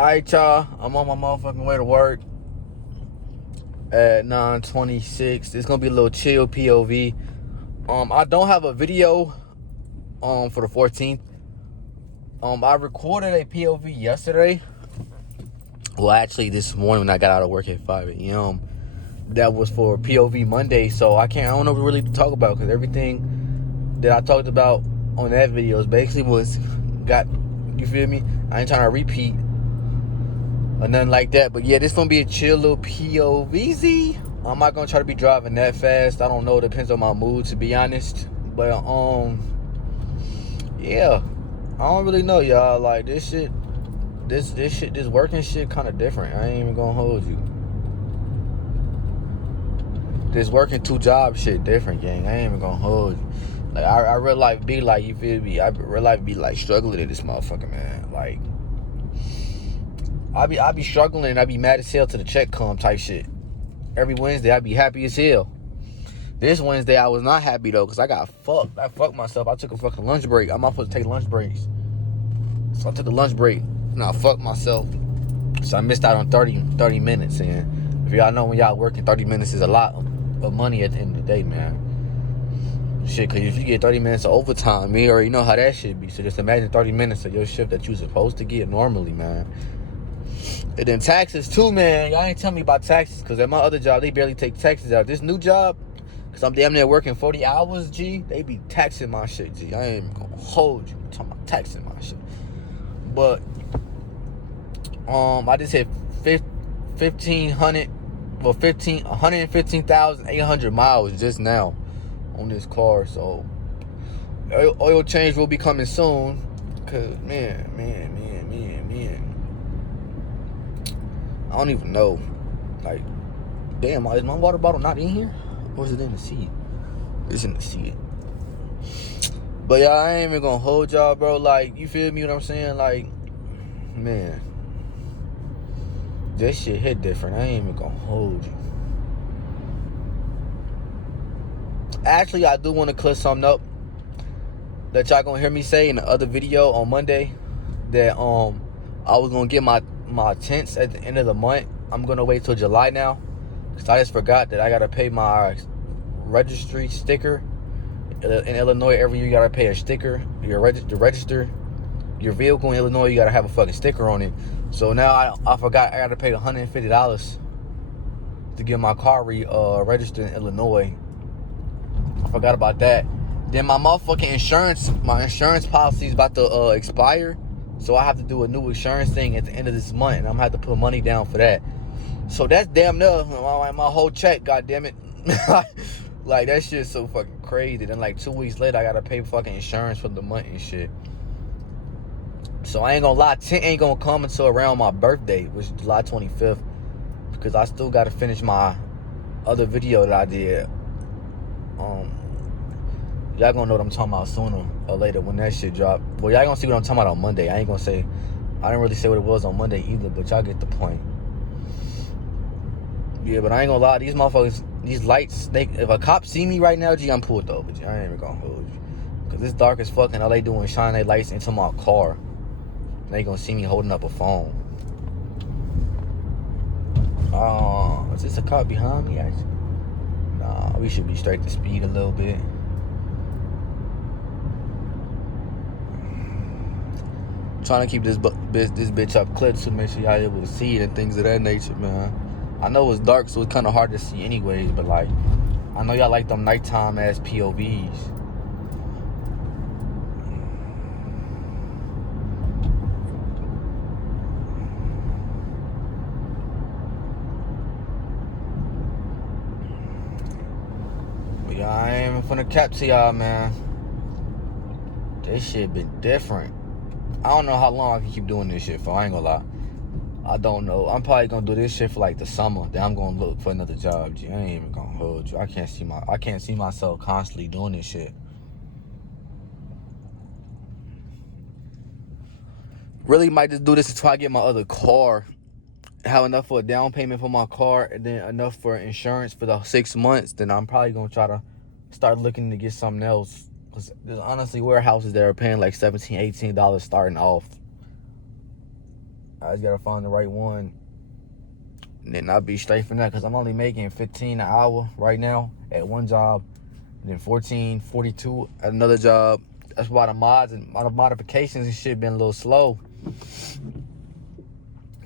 Alright, y'all. I'm on my motherfucking way to work at 9:26. It's gonna be a little chill POV. I don't have a video for the 14th. I recorded a POV yesterday. Well, actually, this morning when I got out of work at 5 a.m. That was for POV Mondays. So I don't know what really to talk about because everything that I talked about on that video is basically you feel me? I ain't trying to repeat or nothing like that. But yeah, this gonna be a chill little POVZ. I'm not gonna try to be driving that fast. I don't know. It depends on my mood, to be honest. But yeah, I don't really know, y'all. Like this working shit kind of different. I ain't even gonna hold you. This working 2 job shit different, gang. I ain't even gonna hold you. Like I real life be like, you feel me? I real life be like struggling in this motherfucker, man. Like I be struggling and I be mad as hell to the check come type shit. Every Wednesday I be happy as hell. This Wednesday I was not happy though, cause I got fucked. I fucked myself. I took a fucking lunch break. I'm not supposed to take lunch breaks. So I took a lunch break and I fucked myself. So I missed out on 30 minutes. And if y'all know, when y'all working, 30 minutes is a lot of money at the end of the day, man. Shit, cause if you get 30 minutes of overtime, you already know how that shit be. So just imagine 30 minutes of your shift that you supposed to get normally, man. And then taxes too, man. Y'all ain't tell me about taxes, cause at my other job they barely take taxes out. This new job, cause I'm damn near working 40 hours, G, they be taxing my shit, G. I ain't even gonna hold you. I'm talking about taxing my shit. But I just hit 115,800 miles just now on this car. So oil change will be coming soon. Cause man, I don't even know. Like, damn, is my water bottle not in here? Or is it in the seat? It's in the seat. But yeah, I ain't even gonna hold y'all, bro. Like, you feel me what I'm saying? Like, man, this shit hit different. I ain't even gonna hold you. Actually, I do want to clear something up that y'all gonna hear me say in the other video on Monday, that I was gonna get my tents at the end of the month. I'm gonna wait till July now, because I just forgot that I gotta pay my registry sticker. In Illinois, every year you gotta pay a sticker. To register your vehicle in Illinois, you gotta have a fucking sticker on it. So now I forgot I gotta pay $150 to get my car registered in Illinois. I forgot about that. Then my motherfucking insurance policy is about to expire. So I have to do a new insurance thing at the end of this month, and I'm gonna have to put money down for that. So that's damn near my whole check, goddammit. Like, that shit's so fucking crazy. Then like 2 weeks later I gotta pay fucking insurance for the month and shit. So I ain't gonna lie, tent ain't gonna come until around my birthday, which is July 25th. Because I still gotta finish my other video that I did. Y'all gonna know what I'm talking about sooner or later when that shit drop. Well, y'all gonna see what I'm talking about on Monday. I didn't really say what it was on Monday either, but y'all get the point. Yeah, but I ain't gonna lie, these motherfuckers, these lights, if a cop see me right now, G, I'm pulled over, G. I ain't even gonna hold you. Cause it's dark as fuck and all they doing is shine their lights into my car. And they gonna see me holding up a phone. Is this a cop behind me, actually? Nah, we should be straight to speed a little bit. Trying to keep this bitch up clip to make sure y'all able to see it and things of that nature, man. I know it's dark, so it's kind of hard to see anyways, but like, I know y'all like them nighttime ass POVs. But y'all, I ain't even finna cap to y'all, man. This shit been different. I don't know how long I can keep doing this shit for. I ain't gonna lie. I don't know. I'm probably gonna do this shit for like the summer. Then I'm gonna look for another job, G. I ain't even gonna hold you. I can't see myself constantly doing this shit. Really might just do this until I get my other car. Have enough for a down payment for my car, and then enough for insurance for the 6 months. Then I'm probably gonna try to start looking to get something else. Cause there's honestly warehouses that are paying like $17, $18 starting off. I just gotta find the right one. And then I'll be straight from that, because I'm only making 15 an hour right now at one job. And then 14.42 at another job. That's why the mods and the modifications and shit been a little slow.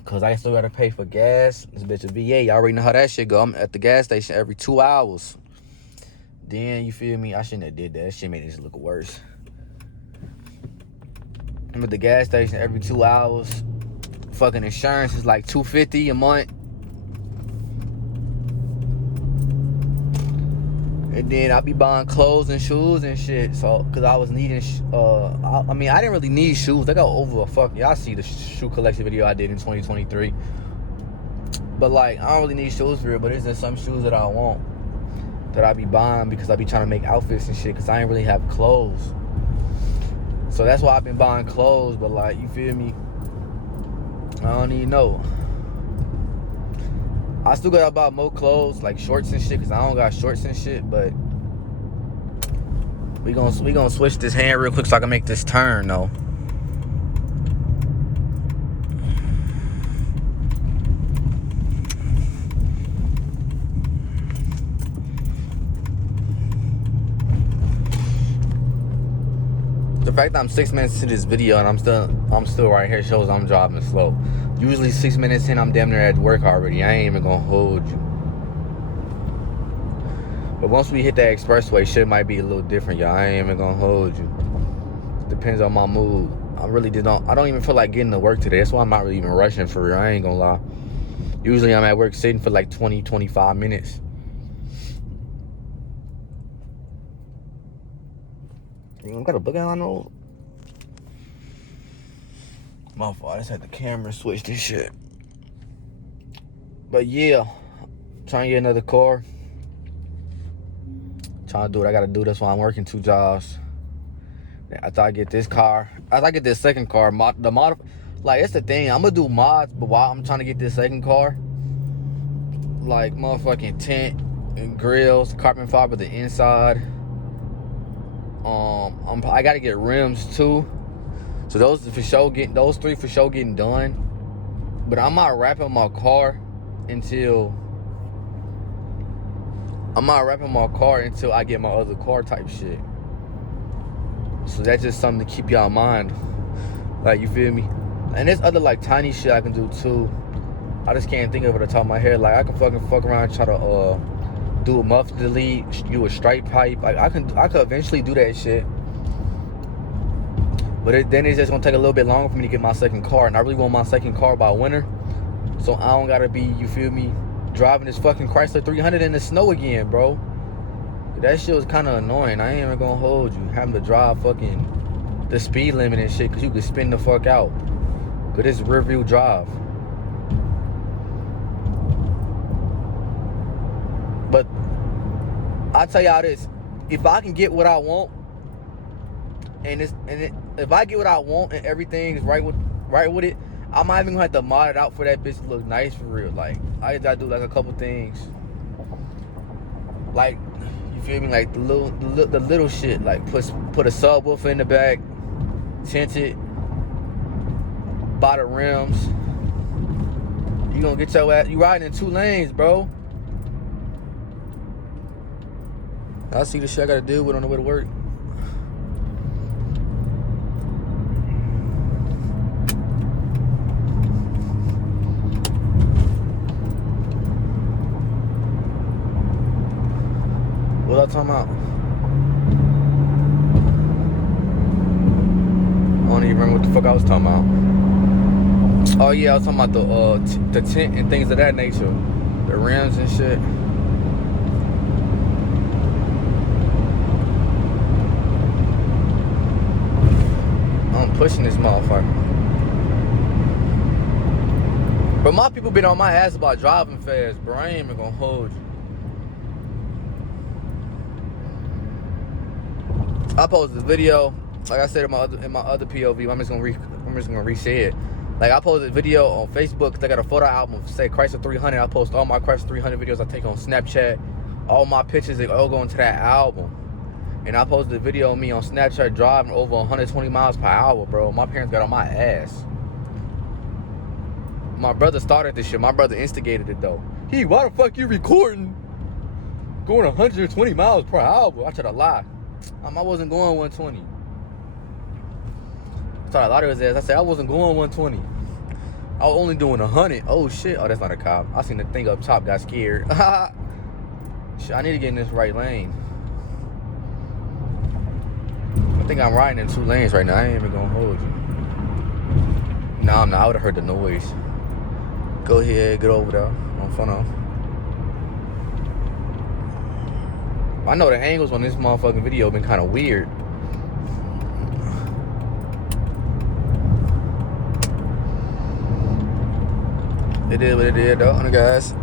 Cause I still gotta pay for gas. This bitch a VA. Y'all already know how that shit go. I'm at the gas station every 2 hours. Then, you feel me? I shouldn't have did that. That shit made this look worse. I'm at the gas station every 2 hours. Fucking insurance is like $250 a month. And then I be buying clothes and shoes and shit. So, cause I was needing, I mean, I didn't really need shoes. I got over a fuck. Y'all see the shoe collection video I did in 2023. But like, I don't really need shoes for real. But there's just some shoes that I want, that I be buying, because I be trying to make outfits and shit. Cause I ain't really have clothes. So that's why I've been buying clothes. But like, you feel me? I don't even know. I still gotta buy more clothes, like shorts and shit, cause I don't got shorts and shit. But we gonna switch this hand real quick so I can make this turn though. The fact that I'm 6 minutes into this video and I'm still right here shows I'm driving slow. Usually 6 minutes in, I'm damn near at work already. I ain't even gonna hold you. But once we hit that expressway, shit might be a little different, y'all. I ain't even gonna hold you. Depends on my mood. I don't even feel like getting to work today. That's why I'm not really even rushing for real. I ain't gonna lie. Usually I'm at work sitting for like 20, 25 minutes. I got a book on though. My fault. I just had the camera switched and shit. But yeah, trying to get another car. Trying to do what I gotta do. That's why I'm working 2 jobs. After I get this car, after I get this second car, like that's the thing. I'm gonna do mods, but while I'm trying to get this second car, like motherfucking tent and grills, carbon fiber the inside. I gotta get rims too. So those 3 for sure getting done. But I'm not wrapping my car until I get my other car type shit. So that's just something to keep y'all in mind. Like, you feel me? And there's other like tiny shit I can do too. I just can't think of it at the top of my head. Like, I can fuck around and try to do a muffler delete, do a stripe pipe. Like, I could eventually do that shit. But then it's just gonna take a little bit longer for me to get my second car, and I really want my second car by winter, so I don't gotta be, you feel me, driving this fucking Chrysler 300 in the snow again, bro. That shit was kind of annoying. I ain't even gonna hold you, having to drive fucking the speed limit and shit, cause you could spin the fuck out. Cause it's rear view drive. But I tell y'all this: if I can get what I want, if I get what I want and everything is right with it, I might even have to mod it out for that bitch to look nice for real. Like, I just gotta do like a couple things. Like, you feel me? Like the little shit. Like put a subwoofer in the back, tinted, buy the rims. You gonna get your ass. You riding in 2 lanes, bro. I see the shit I gotta deal with on the way to work. What was I talking about? I don't even remember what the fuck I was talking about. Oh yeah, I was talking about the tent and things of that nature, the rims and shit. I'm pushing this motherfucker. But my people been on my ass about driving fast, bro. I ain't even gonna hold you. I posted this video, like I said in my other POV. I'm just gonna re-say it. Like, I posted a video on Facebook because I got a photo album, say Chrysler 300. I post all my Chrysler 300 videos I take on Snapchat. All my pictures, they all go into that album. And I posted a video of me on Snapchat driving over 120 miles per hour, bro. My parents got on my ass. My brother started this shit. My brother instigated it though. Why the fuck you recording? Going 120 miles per hour? I tried to lie. I wasn't going 120. I tried to lie to his ass. I said I wasn't going 120. I was only doing 100. Oh shit. Oh, that's not a cop. I seen the thing up top, got scared. Shit, I need to get in this right lane. I think I'm riding in 2 lanes right now. I ain't even gonna hold you. Nah, I'm not. I would've heard the noise. Go ahead, get over there. On front of. I know the angles on this motherfucking video been kind of weird. It is what it is, though, guys.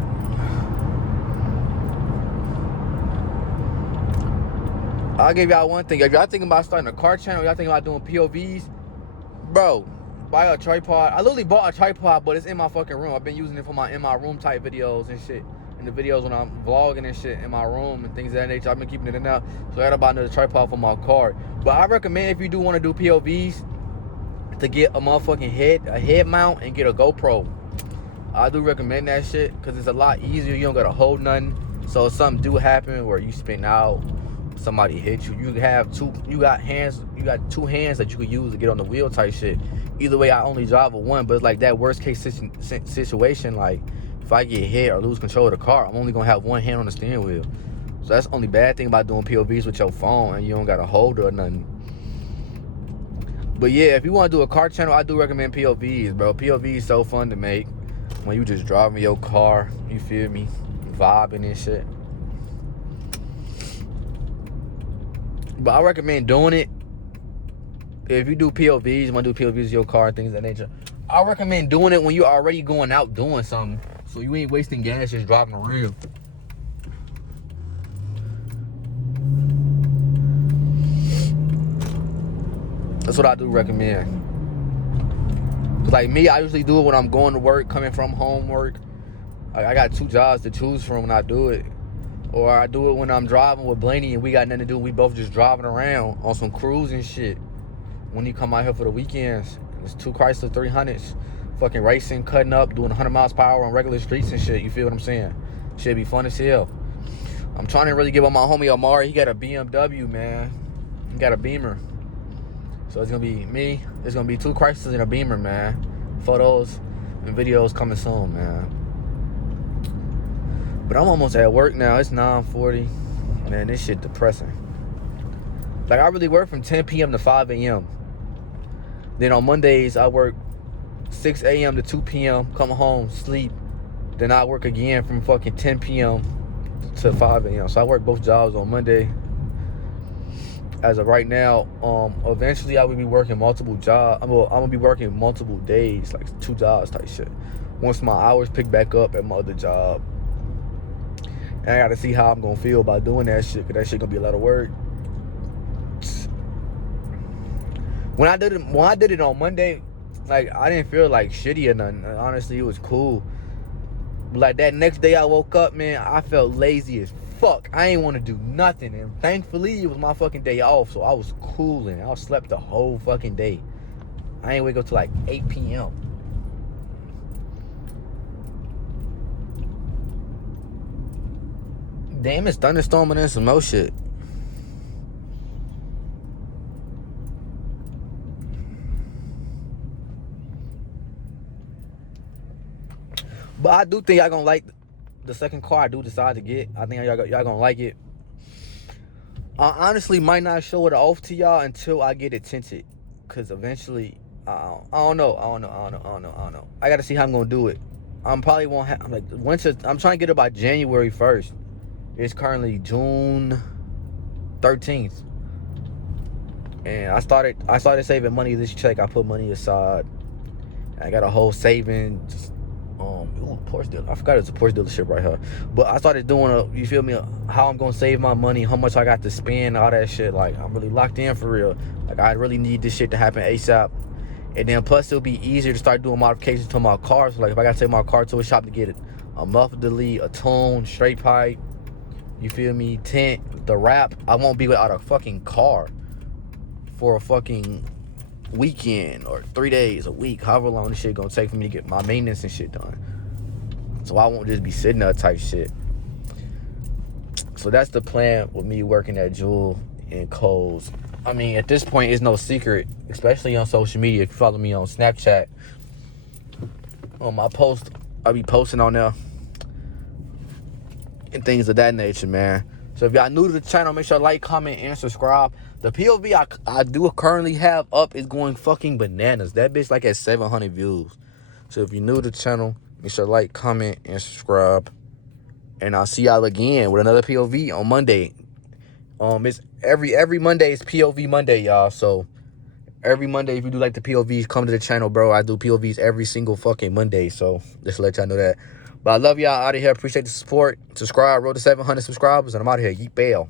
I'll give y'all one thing. If y'all thinking about starting a car channel, y'all thinking about doing POVs, bro, buy a tripod. I literally bought a tripod, but it's in my fucking room. I've been using it for my in my room type videos and shit. And the videos when I'm vlogging and shit in my room and things of that nature. I've been keeping it in there. So I gotta buy another tripod for my car. But I recommend if you do want to do POVs to get a motherfucking head mount and get a GoPro. I do recommend that shit because it's a lot easier. You don't gotta hold nothing. So if something do happen where you spin out, somebody hit you, you got two hands that you could use to get on the wheel type shit. Either way, I only drive with one, but it's like that worst case situation. Like if I get hit or lose control of the car, I'm only gonna have one hand on the steering wheel. So that's the only bad thing about doing POVs with your phone, and you don't got a holder or nothing. But yeah, if you want to do a car channel, I do recommend POVs, bro. POVs is so fun to make when you just driving your car, you feel me, vibing and shit. But I recommend doing it. If you do POVs, you want to do POVs of your car and things of that nature, I recommend doing it when you're already going out doing something. So you ain't wasting gas just driving around. That's what I do recommend. Like me, I usually do it when I'm going to work, coming from homework. I got 2 jobs to choose from when I do it. Or I do it when I'm driving with Blaney and we got nothing to do. We both just driving around on some cruising shit. When you come out here for the weekends, it's 2 Chrysler 300s, fucking racing, cutting up, doing 100 miles per hour on regular streets and shit. You feel what I'm saying? Shit be fun as hell. I'm trying to really give up my homie Amari. He got a BMW, man. He got a Beamer. So it's gonna be me. It's gonna be 2 Chryslers and a Beamer, man. Photos and videos coming soon, man. But I'm almost at work now. It's 9:40. Man, this shit depressing. Like, I really work from 10 p.m. to 5 a.m. Then on Mondays, I work 6 a.m. to 2 p.m. Come home, sleep. Then I work again from fucking 10 p.m. to 5 a.m. So I work both jobs on Monday. As of right now, eventually I will be working multiple jobs. I'm gonna be working multiple days, like 2 jobs type shit. Once my hours pick back up at my other job. And I gotta see how I'm gonna feel about doing that shit, cause that shit gonna be a lot of work. When I did it on Monday, like, I didn't feel like shitty or nothing. Honestly, it was cool. But like that next day I woke up, man, I felt lazy as fuck. I ain't want to do nothing. And thankfully, it was my fucking day off, so I was cooling. I slept the whole fucking day. I ain't wake up till like 8 p.m. Damn, it's thunderstorming and some more shit. But I do think y'all gonna like the second car I do decide to get. I think y'all gonna like it. I honestly might not show it off to y'all until I get it tinted, cause eventually, I don't know. I gotta see how I'm gonna do it. I'm probably won't have like winter. I'm trying to get it by January 1st. It's currently June 13th, and I started saving money this check. I put money aside. I got a whole savings. Porsche dealer. I forgot it's a Porsche dealership right here. But I started doing you feel me, how I'm gonna save my money, how much I got to spend, all that shit. Like, I'm really locked in for real. Like, I really need this shit to happen ASAP. And then plus it'll be easier to start doing modifications to my car. So like, if I gotta take my car to a shop to get it, a muffler delete, a tune, straight pipe, you feel me, tint, the wrap, I won't be without a fucking car for a fucking weekend or 3 days, a week, however long this shit gonna take for me to get my maintenance and shit done. So I won't just be sitting there type shit. So that's the plan with me working at Jewel and Kohl's. I mean, at this point, it's no secret, especially on social media. If you follow me on Snapchat, on my post, I'll be posting on there and things of that nature, man. So if y'all new to the channel, make sure to like, comment, and subscribe. The POV I do currently have up is going fucking bananas. That bitch like at 700 views. So if you're new to the channel, make sure to like, comment, and subscribe. And I'll see y'all again with another POV on Monday. It's every Monday is POV Monday, y'all. So every Monday, if you do like the POVs, come to the channel, bro. I do POVs every single fucking Monday. So just to let y'all know that. But I love y'all out of here. Appreciate the support. Subscribe. Road to 700 subscribers. And I'm out of here. Yeet bail.